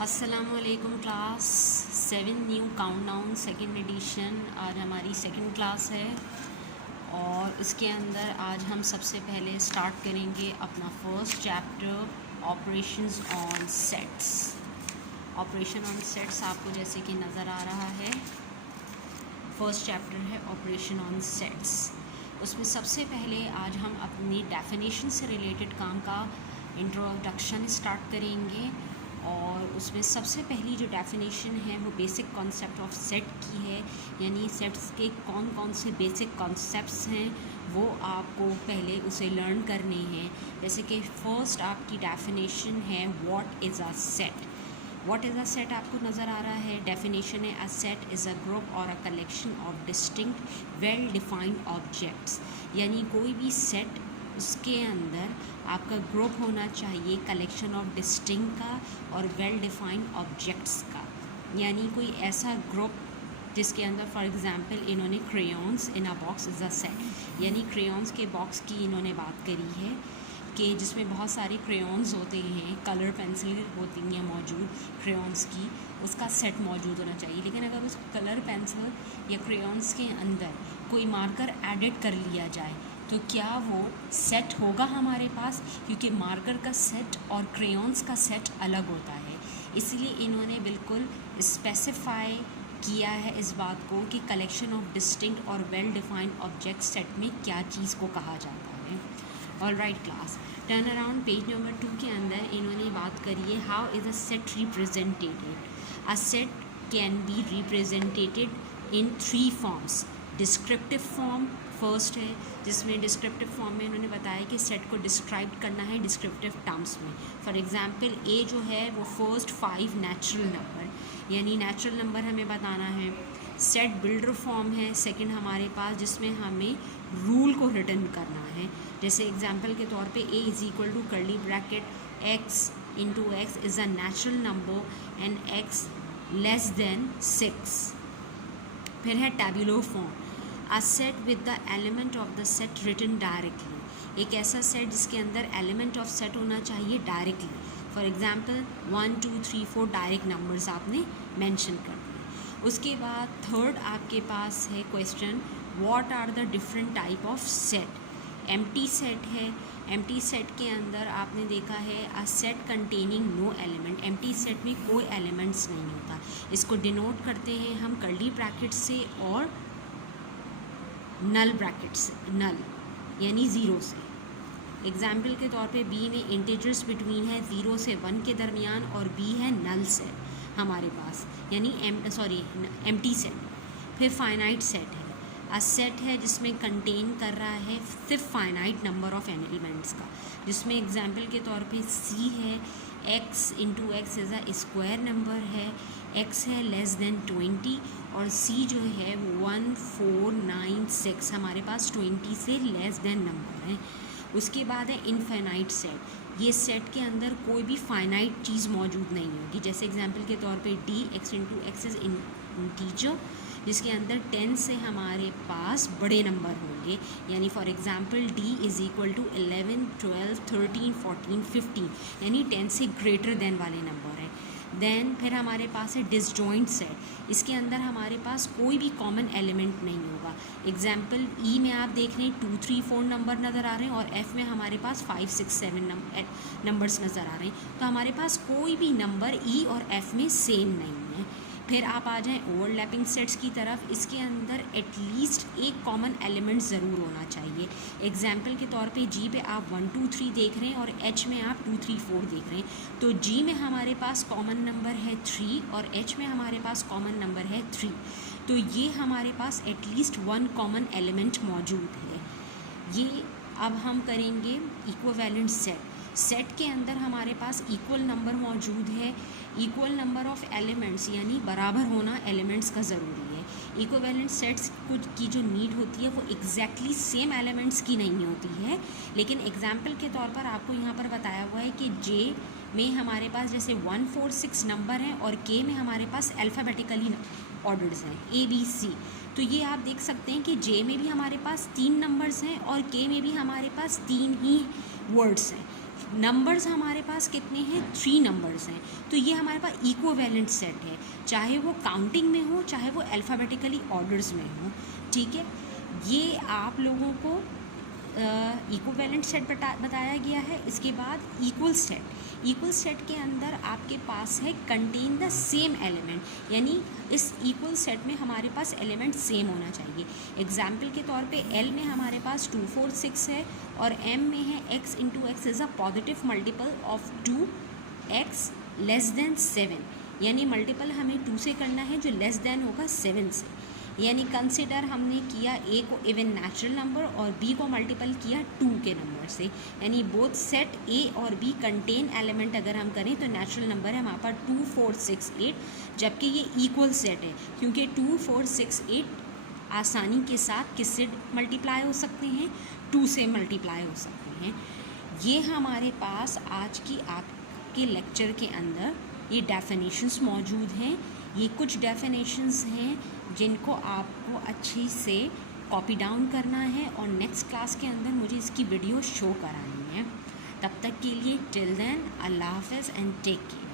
अस्सलामुअलैकुम class 7 new countdown second edition. आज हमारी सेकंड क्लास है और इसके अंदर आज हम सबसे पहले स्टार्ट करेंगे अपना first chapter operations on sets. Operation on sets आपको जैसे कि नज़र आ रहा है, फर्स्ट चैप्टर है ऑपरेशन ऑन सेट्स। उसमें सबसे पहले आज हम अपनी डेफिनेशन से रिलेटेड काम का इंट्रोडक्शन स्टार्ट करेंगे और उसमें सबसे पहली जो डेफिनेशन है वो बेसिक कॉन्सेप्ट ऑफ सेट की है, यानी सेट्स के कौन कौन से बेसिक कॉन्सेप्ट्स हैं वो आपको पहले उसे लर्न करने हैं। जैसे कि फ़र्स्ट आपकी डेफिनेशन है what is a set. What is a set आपको नज़र आ रहा है, डेफिनेशन है a set is a group और a collection of distinct well defined objects. यानी कोई भी सेट उसके अंदर आपका ग्रुप होना चाहिए कलेक्शन ऑफ डिस्टिंक्ट का और वेल डिफाइंड ऑब्जेक्ट्स का। यानी कोई ऐसा ग्रुप जिसके अंदर फॉर एग्जांपल इन्होंने crayons in a box is a set, यानी क्रेयॉन्स के बॉक्स की इन्होंने बात करी है कि जिसमें बहुत सारे क्रेयॉन्स होते हैं, कलर पेंसिल होती हैं मौजूद क्रेयॉन्स की, उसका सेट मौजूद होना चाहिए। लेकिन अगर उस कलर पेंसिल या क्रेयॉन्स के अंदर कोई मार्कर एडिट कर लिया जाए तो क्या वो सेट होगा हमारे पास, क्योंकि मार्कर का सेट और क्रेयॉन्स का सेट अलग होता है। इसलिए इन्होंने बिल्कुल स्पेसिफाई किया है इस बात को कि कलेक्शन ऑफ डिस्टिंक्ट और वेल डिफाइंड ऑब्जेक्ट सेट में क्या चीज़ को कहा जाता है। All right class, turn around page number 2 के अंदर इन्होंने बात करी है how is a set represented. A set can be represented in 3 forms. Descriptive form first है, जिसमें डिस्क्रिप्टिव फॉर्म में उन्होंने बताया कि सेट को डिस्क्राइब करना है डिस्क्रिप्टिव टर्म्स में। फॉर एग्जांपल ए जो है वो फर्स्ट 5 नेचुरल नंबर, यानी नेचुरल नंबर हमें बताना है। सेट बिल्डर फॉर्म है सेकंड हमारे पास, जिसमें हमें रूल को रिटर्न करना है। जैसे एग्जांपल के तौर पे A is equal to curly bracket X into X is a natural number and X less than 6। फिर है tabular form, a set with the element of the set written directly. एक ऐसा सेट जिसके अंदर element of set होना चाहिए directly. For example 1 2 3 4 direct numbers आपने mention कर दिए। उसके बाद थर्ड आपके पास है question what are the different type of set. Empty set है, एम्प्टी सेट के अंदर आपने देखा है a set containing no element. Empty set में कोई एलिमेंट्स नहीं होता। इसको डिनोट करते हैं हम कर्ली ब्रैकेट से और नल ब्रैकेट से, नल यानी ज़ीरो से। एग्जाम्पल के तौर पे बी में इंटीजर्स बिटवीन है 0 से 1 के दरमियान और बी है नल सेट हमारे पास, यानी एम्प्टी सेट। फिर फाइनाइट सेट है, अ सेट है जिसमें कंटेन कर रहा है सिर्फ फाइनाइट नंबर ऑफ एलिमेंट्स का, जिसमें एग्जाम्पल के तौर पे सी है x into X is a square number है, x है लेस देन 20 और c जो है वो 1 4 9 6 हमारे पास 20 से लेस देन नंबर है। उसके बाद है इनफाइनाइट सेट, ये सेट के अंदर कोई भी फाइनाइट चीज़ मौजूद नहीं होगी। जैसे एग्जांपल के तौर पे d x into X is integer, जिसके अंदर 10 से हमारे पास बड़े नंबर होंगे, यानी for example d is equal to 11 12 13 14 15, यानी 10 से ग्रेटर देन वाले नंबर हैं। देन फिर हमारे पास है डिसजॉइंट सेट, इसके अंदर हमारे पास कोई भी कॉमन एलिमेंट नहीं होगा। एग्जाम्पल ई में आप देख रहे हैं 2 3 4 नंबर नज़र आ रहे हैं और एफ़ में हमारे पास 5 6 7 नंबर्स नज़र आ रहे हैं, तो हमारे पास कोई भी नंबर ई और एफ़ में सेम नहीं है। फिर आप आ जाएं ओवरलैपिंग सेट्स की तरफ, इसके अंदर एटलीस्ट एक कॉमन एलिमेंट ज़रूर होना चाहिए। एग्जाम्पल के तौर पे जी पे आप 1 2 3 देख रहे हैं और एच में आप 2 3 4 देख रहे हैं, तो जी में हमारे पास कॉमन नंबर है 3 और एच में हमारे पास कॉमन नंबर है 3, तो ये हमारे पास एटलीस्ट 1 कॉमन एलिमेंट मौजूद है। ये अब हम करेंगे इक्विवेलेंट सेट। सेट के अंदर हमारे पास इक्वल नंबर मौजूद है, इक्वल नंबर ऑफ एलिमेंट्स यानी बराबर होना एलिमेंट्स का ज़रूरी है। इक्विवेलेंट सेट्स की जो नीड होती है वो एग्जैक्टली सेम एलिमेंट्स की नहीं होती है, लेकिन एग्जाम्पल के तौर पर आपको यहाँ पर बताया हुआ है कि जे में हमारे पास जैसे 1 4 6 नंबर हैं और के में हमारे पास अल्फ़ाबेटिकली ऑर्डर्स हैं ABC, तो ये आप देख सकते हैं कि जे में भी हमारे पास 3 नंबर्स हैं और के में भी हमारे पास 3 ही वर्ड्स हैं। नंबर्स हमारे पास कितने हैं, 3 नंबर्स हैं, तो ये हमारे पास इक्विवेलेंट सेट है, चाहे वो काउंटिंग में हो चाहे वो अल्फ़ाबेटिकली ऑर्डर्स में हो, ठीक है। ये आप लोगों को इक्विवेलेंट सेट बताया गया है। इसके बाद इक्वल सेट के अंदर आपके पास है कंटेन द सेम एलिमेंट, यानी इस इक्वल सेट में हमारे पास एलिमेंट सेम होना चाहिए। एग्जाम्पल के तौर पे L में हमारे पास 2 4 6 है और M में है x into X is a positive multiple of 2x less than 7, यानी मल्टीपल हमें 2 से करना है जो लेस देन होगा 7 से, यानी कंसिडर हमने किया A को इवन नेचुरल नंबर और B को मल्टीपल किया 2 के नंबर से, यानी बोथ सेट A और B कंटेन एलिमेंट अगर हम करें तो नेचुरल नंबर है हमारे पास 2 4 6 8, जबकि ये इक्वल सेट है क्योंकि 2 4 6 8 आसानी के साथ किससे मल्टीप्लाई हो सकते हैं, 2 से मल्टीप्लाई हो सकते हैं। ये हमारे पास आज की आपके लेक्चर के अंदर ये डेफिनेशंस मौजूद हैं। ये कुछ डेफिनेशंस हैं जिनको आपको अच्छी से कॉपी डाउन करना है और नेक्स्ट क्लास के अंदर मुझे इसकी वीडियो शो करानी है। तब तक के लिए टिल देन अल्लाह हाफ़िज़ एंड टेक केयर।